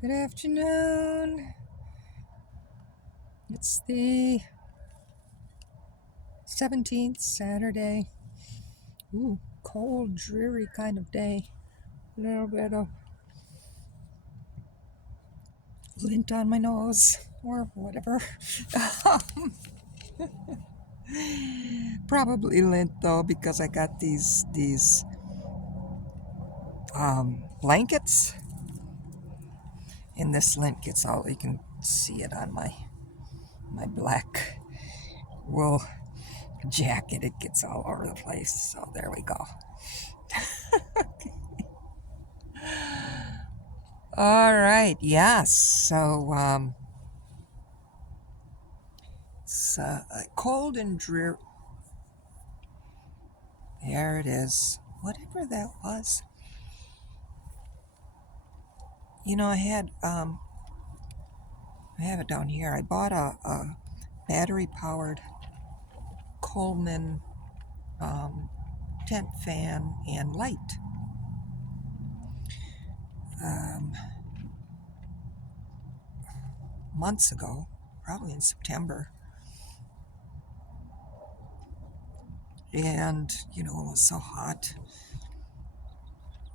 Good afternoon. It's the 17th, Saturday. Ooh, cold, dreary kind of day. A little bit of lint on my nose or whatever. Probably lint though, because I got these blankets, and this lint gets all, you can see it on my black wool jacket. It gets all over the place. So there we go. All right. Yes. So it's cold and dreary. There it is. Whatever that was. I have it down here. I bought a battery powered Coleman um, tent fan and light um, months ago, probably in September. And, it was so hot.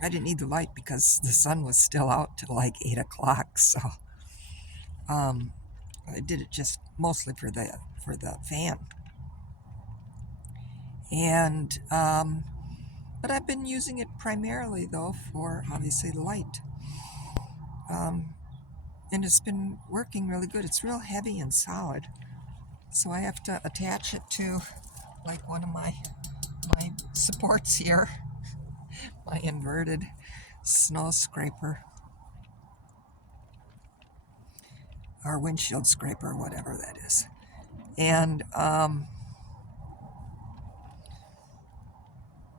I didn't need the light because the sun was still out till like 8 o'clock. So um, I did it just mostly for the fan. And but I've been using it primarily though for obviously the light. Um, and it's been working really good. It's real heavy and solid, so I have to attach it to like one of my supports here, my inverted snow scraper or windshield scraper, whatever that is. And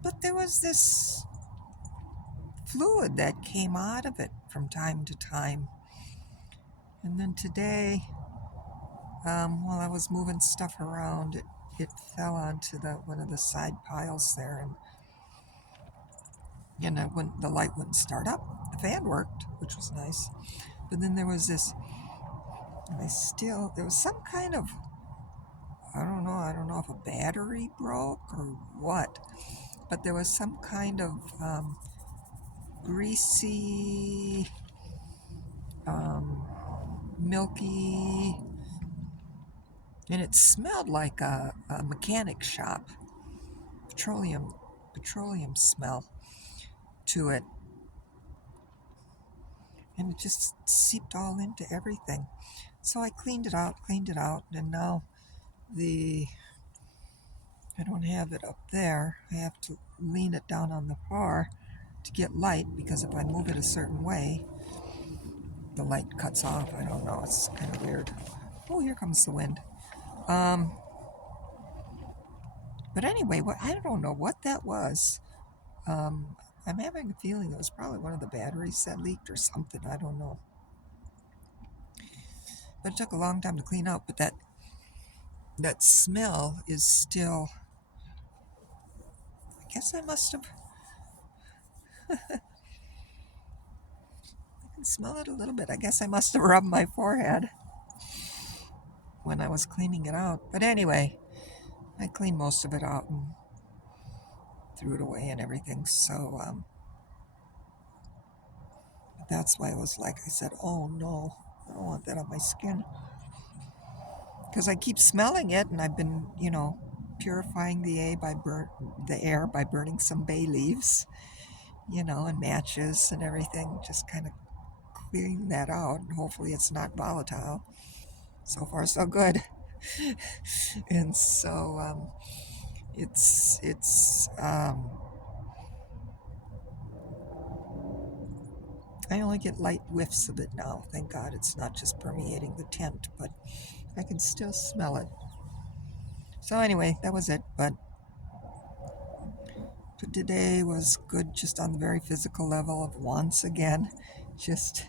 but there was this fluid that came out of it from time to time. And then today, while I was moving stuff around, it fell onto one of the side piles there, and the light wouldn't start up. The fan worked, which was nice, but then there was this. There was some kind of, I don't know if a battery broke or what, but there was some kind of greasy, um, milky, and it smelled like a mechanic shop, petroleum smell to it, and it just seeped all into everything. So I cleaned it out, and now the I don't have it up there. I have to lean it down on the bar to get light, because if I move it a certain way, the light cuts off. I don't know. It's kind of weird. Oh, here comes the wind. Um, but anyway, I don't know what that was. Um, I'm having a feeling it was probably one of the batteries that leaked or something. I don't know. But it took a long time to clean out. But that smell is still. I guess I must have. I can smell it a little bit. I guess I must have rubbed my forehead when I was cleaning it out. But anyway, I cleaned most of it out and threw it away and everything. So that's why I was like, I said, oh no, I don't want that on my skin. Because I keep smelling it, and I've been, purifying the air by burning some bay leaves, and matches and everything, just kind of clearing that out. And hopefully it's not volatile. So far, so good. And so it's I only get light whiffs of it now. Thank God it's not just permeating the tent, but I can still smell it. So anyway, that was it. But today was good, just on the very physical level of once again, just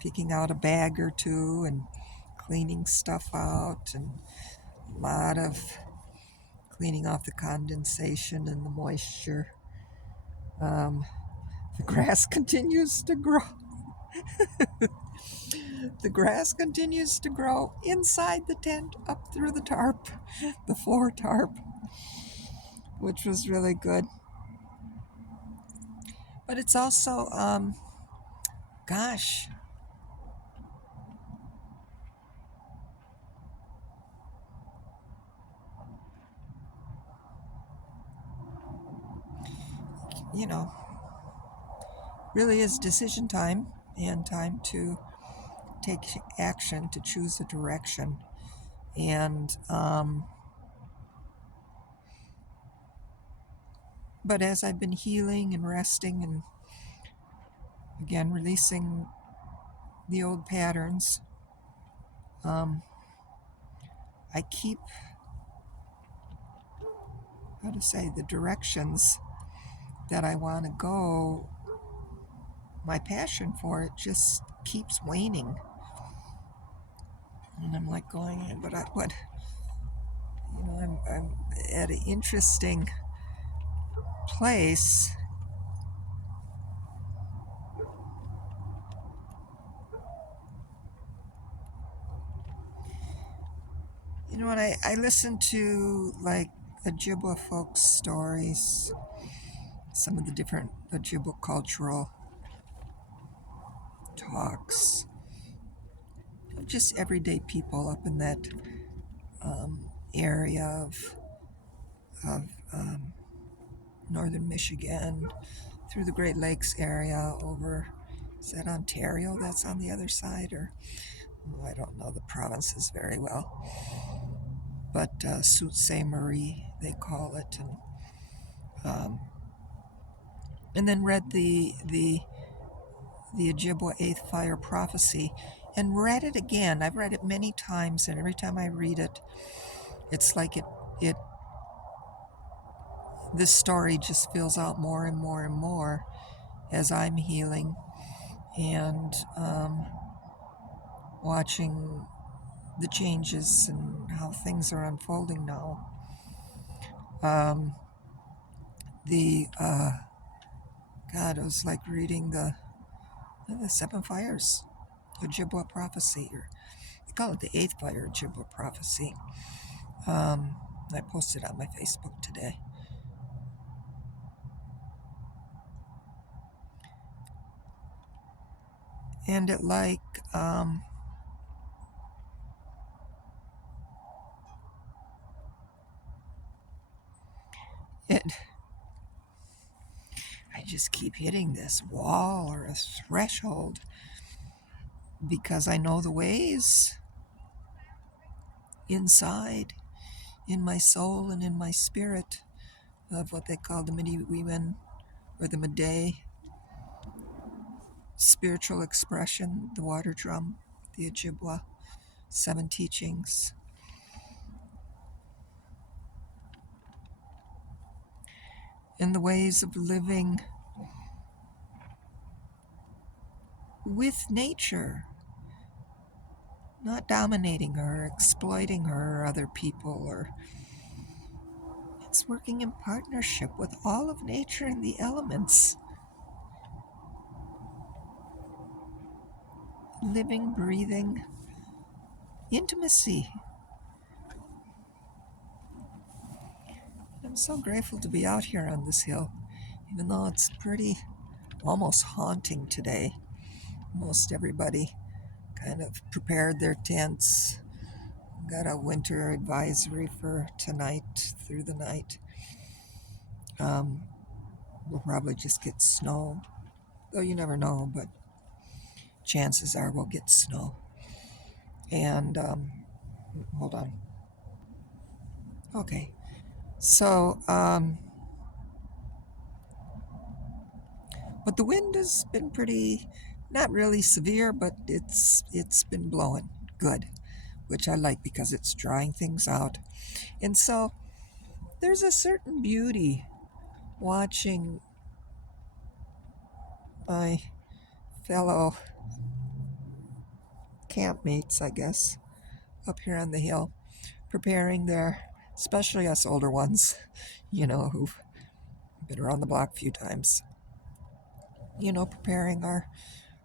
picking out a bag or two and cleaning stuff out, and a lot of cleaning off the condensation and the moisture. Um, the grass continues to grow. The grass continues to grow inside the tent, up through the tarp, the floor tarp, which was really good. But it's also, gosh, you know, really is decision time and time to take action, to choose a direction. And, but as I've been healing and resting and again releasing the old patterns, I keep, how to say, the directions that I want to go, my passion for it just keeps waning. And I'm like going, but I'm at an interesting place. And I listen to like Ojibwa folk stories, some of the different Ojibwa cultural talks of just everyday people up in that area of northern Michigan, through the Great Lakes area over, is that Ontario that's on the other side? Or, oh, I don't know the provinces very well. But Sault Ste. Marie, they call it. And then read the Ojibwa Eighth Fire Prophecy and read it again. I've read it many times, and every time I read it, it's like it this story just fills out more and more and more as I'm healing and watching the changes and how things are unfolding now. The God, it was like reading the Seven Fires, Ojibwa Prophecy, or they call it the Eighth Fire Ojibwa Prophecy. I posted on my Facebook today. And it like it I just keep hitting this wall or a threshold because I know the ways inside, in my soul and in my spirit, of what they call the Midiwiwin or the Meday spiritual expression, the water drum, the Ojibwa, 7 teachings. And the ways of living with nature, not dominating her, exploiting her or other people, or it's working in partnership with all of nature and the elements. Living, breathing, intimacy. I'm so grateful to be out here on this hill, even though it's pretty almost haunting today. Most everybody kind of prepared their tents, got a winter advisory for tonight through the night. We'll probably just get snow, though you never know, but chances are we'll get snow. And hold on. Okay. So, but the wind has been pretty, not really severe, but it's been blowing good, which I like because it's drying things out. And so there's a certain beauty watching my fellow campmates, I guess, up here on the hill, preparing their, especially us older ones, who've been around the block a few times, preparing our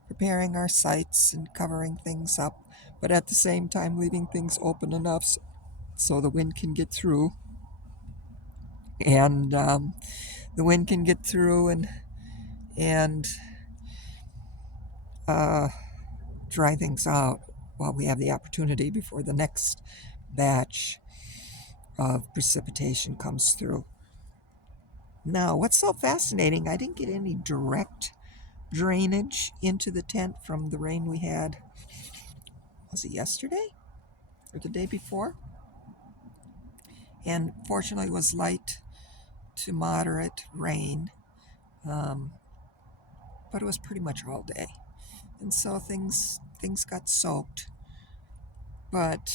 preparing our sites and covering things up, but at the same time leaving things open enough so the wind can get through. And the wind can get through and uh, dry things out while we have the opportunity before the next batch of precipitation comes through. Now, what's so fascinating, I didn't get any direct drainage into the tent from the rain we had. Was it yesterday or the day before? And fortunately, it was light to moderate rain, um, but it was pretty much all day, and so things got soaked. But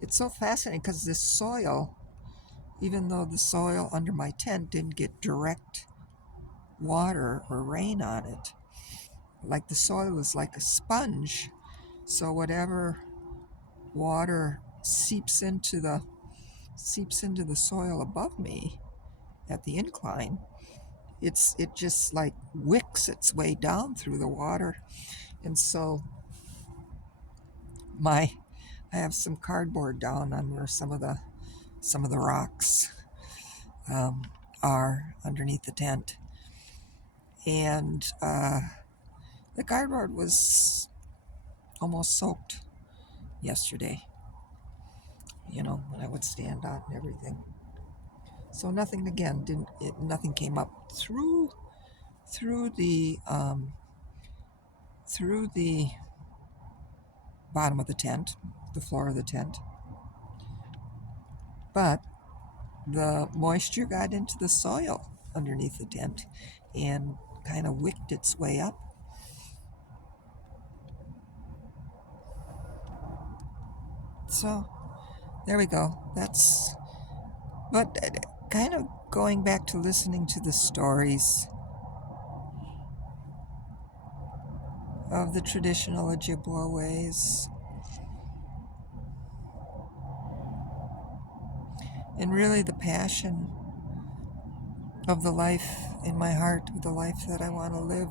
it's so fascinating because this soil, even though the soil under my tent didn't get direct water or rain on it, like the soil is like a sponge. So whatever water seeps into the soil above me at the incline, it just like wicks its way down through the water. And so I have some cardboard down on where some of the rocks um, are underneath the tent, and the cardboard was almost soaked yesterday. When I would stand out and everything. So nothing again nothing came up through the bottom of the tent, the floor of the tent, but the moisture got into the soil underneath the tent and kind of wicked its way up. So there we go. But kind of going back to listening to the stories of the traditional Ojibwa ways, and really the passion of the life in my heart, the life that I want to live,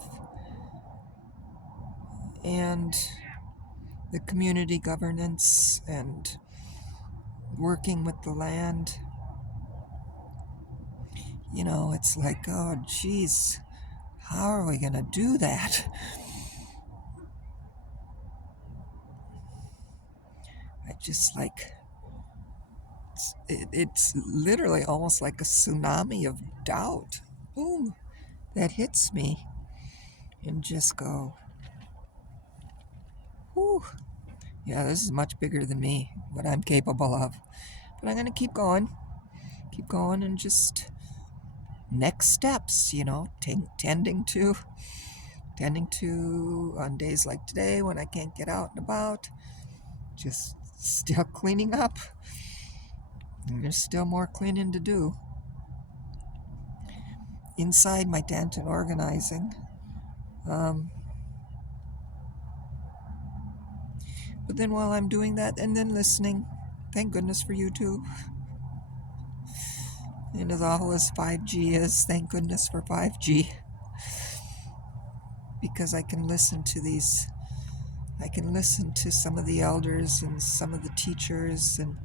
and the community governance and working with the land. It's like, oh, geez, how are we going to do that? I just like, it's literally almost like a tsunami of doubt. Boom, that hits me and just go, whew, yeah, this is much bigger than me, what I'm capable of. But I'm going to keep going and just next steps, tending to on days like today when I can't get out and about, just still cleaning up. And there's still more cleaning to do inside my tent and organizing. But then while I'm doing that and then listening, thank goodness for YouTube. And as awful as 5G is, thank goodness for 5G. Because I can listen to some of the elders and some of the teachers and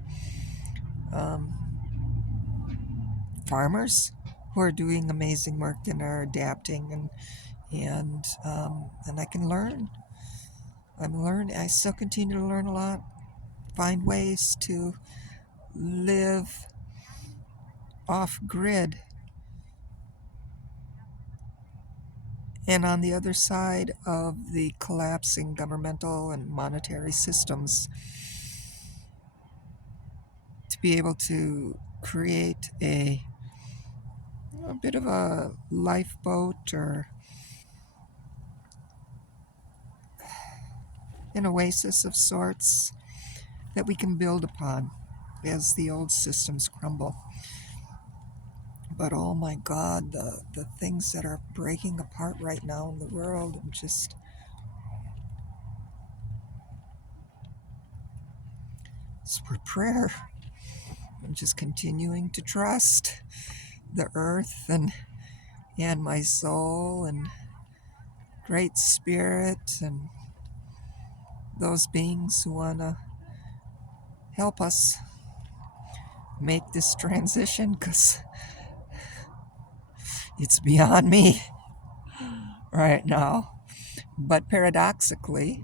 farmers who are doing amazing work and are adapting, and I can learn. I still continue to learn a lot, find ways to live off grid, and on the other side of the collapsing governmental and monetary systems, to be able to create a bit of a lifeboat or an oasis of sorts that we can build upon as the old systems crumble. But oh my God, the things that are breaking apart right now in the world, and just for prayer, and just continuing to trust the earth and my soul, and Great Spirit and those beings who want to help us make this transition, because it's beyond me right now. But paradoxically,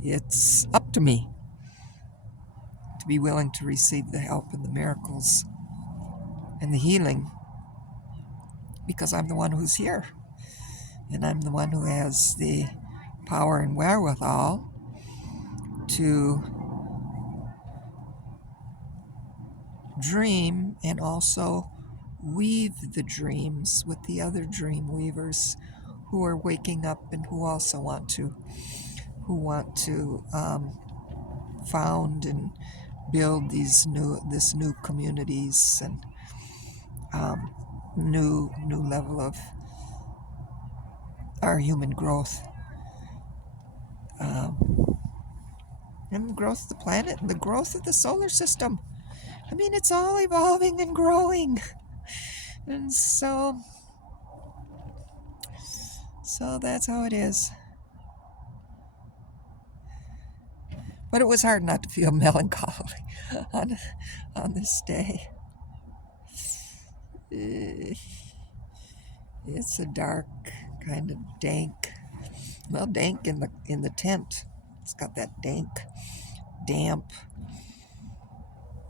it's up to me to be willing to receive the help and the miracles and the healing, because I'm the one who's here, and I'm the one who has the power and wherewithal to dream and also weave the dreams with the other dream weavers who are waking up and who also want to found and build this new communities and new level of our human growth, and the growth of the planet and the growth of the solar system. I mean, it's all evolving and growing, and so that's how it is. But it was hard not to feel melancholy on this day. It's a dark, kind of dank. Well, dank in the tent. It's got that dank, damp,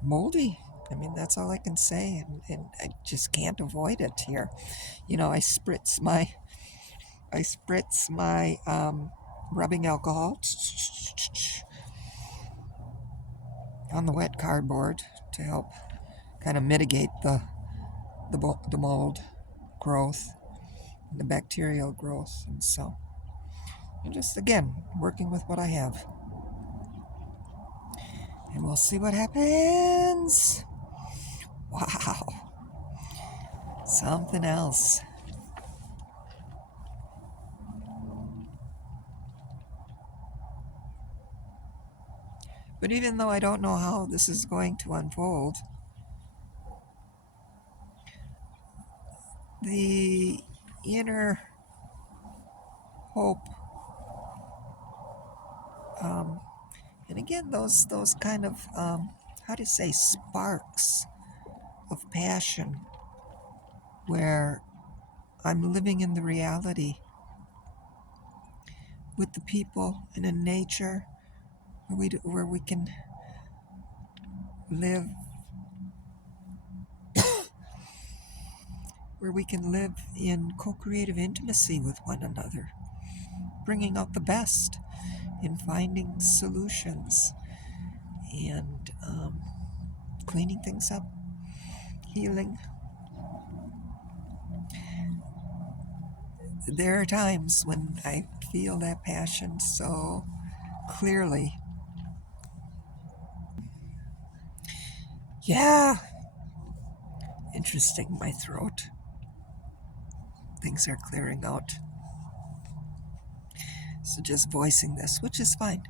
moldy. I mean, that's all I can say, and I just can't avoid it here. You know, I spritz my rubbing alcohol on the wet cardboard to help kind of mitigate the mold growth, the bacterial growth, and so I'm just, again, working with what I have, and we'll see what happens. Wow, something else. But even though I don't know how this is going to unfold, the inner hope, and again, those kind of, how do you say, sparks of passion, where I'm living in the reality with the people and in nature, where we can live, where we can live in co-creative intimacy with one another, bringing out the best in finding solutions and cleaning things up, healing. There are times when I feel that passion so clearly. Yeah, interesting, my throat. Things are clearing out. So just voicing this, which is fine.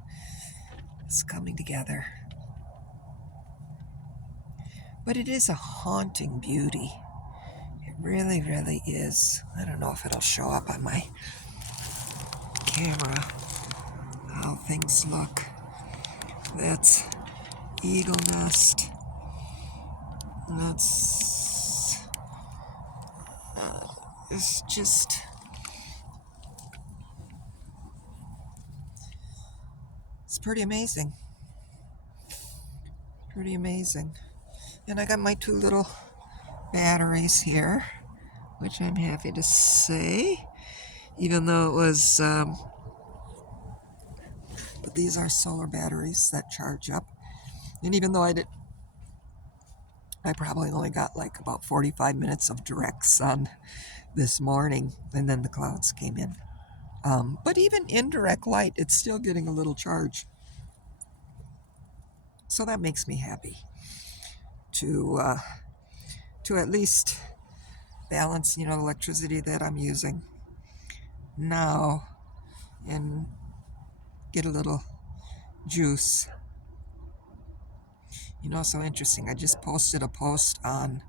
It's coming together. But it is a haunting beauty. It really, really is. I don't know if it'll show up on my camera, how things look. That's Eagle Nest. That's it's just it's pretty amazing. Pretty amazing. And I got my 2 little batteries here, which I'm happy to say, even though it was but these are solar batteries that charge up. And even though I probably only got like about 45 minutes of direct sun this morning, and then the clouds came in. But even indirect light, it's still getting a little charge. So that makes me happy to at least balance, the electricity that I'm using now and get a little juice. So interesting. I just posted a post on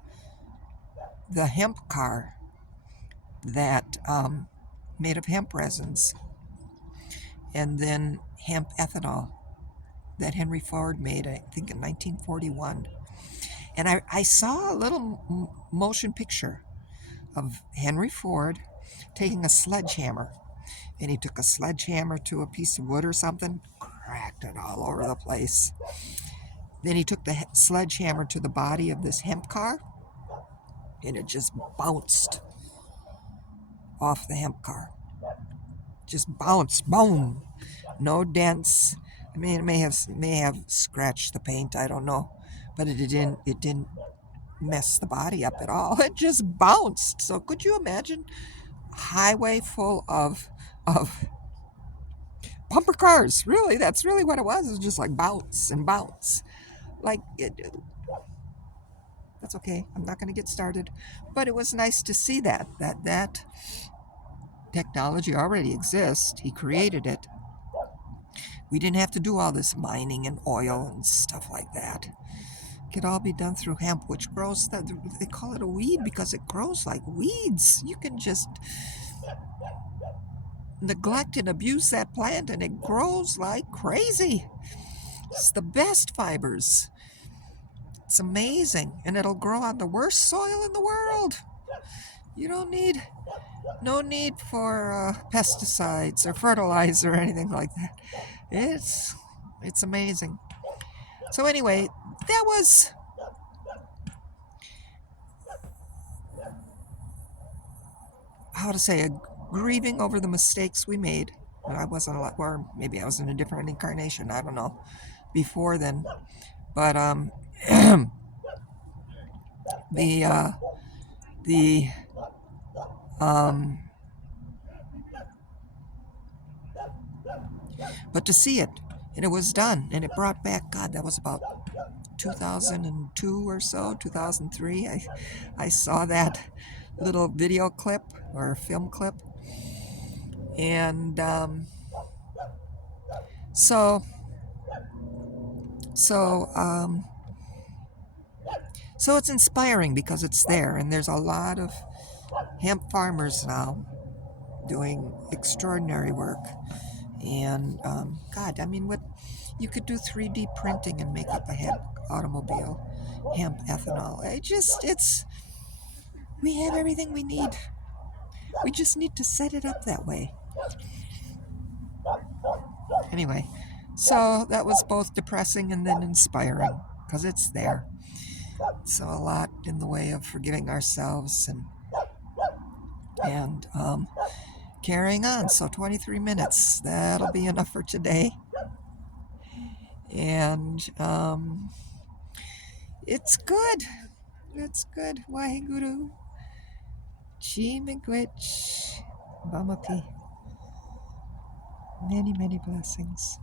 the hemp car that made of hemp resins, and then hemp ethanol that Henry Ford made, I think, in 1941. And I saw a little motion picture of Henry Ford taking a sledgehammer. And he took a sledgehammer to a piece of wood or something, cracked it all over the place. Then he took the sledgehammer to the body of this hemp car, and it just bounced off the hemp car. Just bounced, boom. No dents. I mean, it may have scratched the paint. I don't know, but it didn't mess the body up at all. It just bounced. So could you imagine a highway full of bumper cars? Really, that's really what it was. It was just like bounce and bounce. Like it. That's okay. I'm not going to get started, but it was nice to see that technology already exists. He created it. We didn't have to do all this mining and oil and stuff like that. It could all be done through hemp, which grows. They call it a weed because it grows like weeds. You can just neglect and abuse that plant, and it grows like crazy. It's the best fibers. It's amazing, and it'll grow on the worst soil in the world. You don't need no need for pesticides or fertilizer or anything like that. It's amazing. So anyway, that was how to say grieving over the mistakes we made. I wasn't a lot, or maybe I was in a different incarnation. I don't know. Before then, but the the but to see it, and it was done, and it brought back, God, that was about 2002 or so, 2003. I saw that little video clip or film clip, and so it's inspiring because it's there, and there's a lot of hemp farmers now doing extraordinary work. And God, I mean, what you could do 3D printing and make up a hemp automobile, hemp ethanol. We have everything we need. We just need to set it up that way. Anyway, so that was both depressing and then inspiring because it's there. So a lot in the way of forgiving ourselves and carrying on. So 23 minutes, that'll be enough for today. And it's good. It's good. Waheguru. Chi Miigwech. Bamapi. Many, many blessings.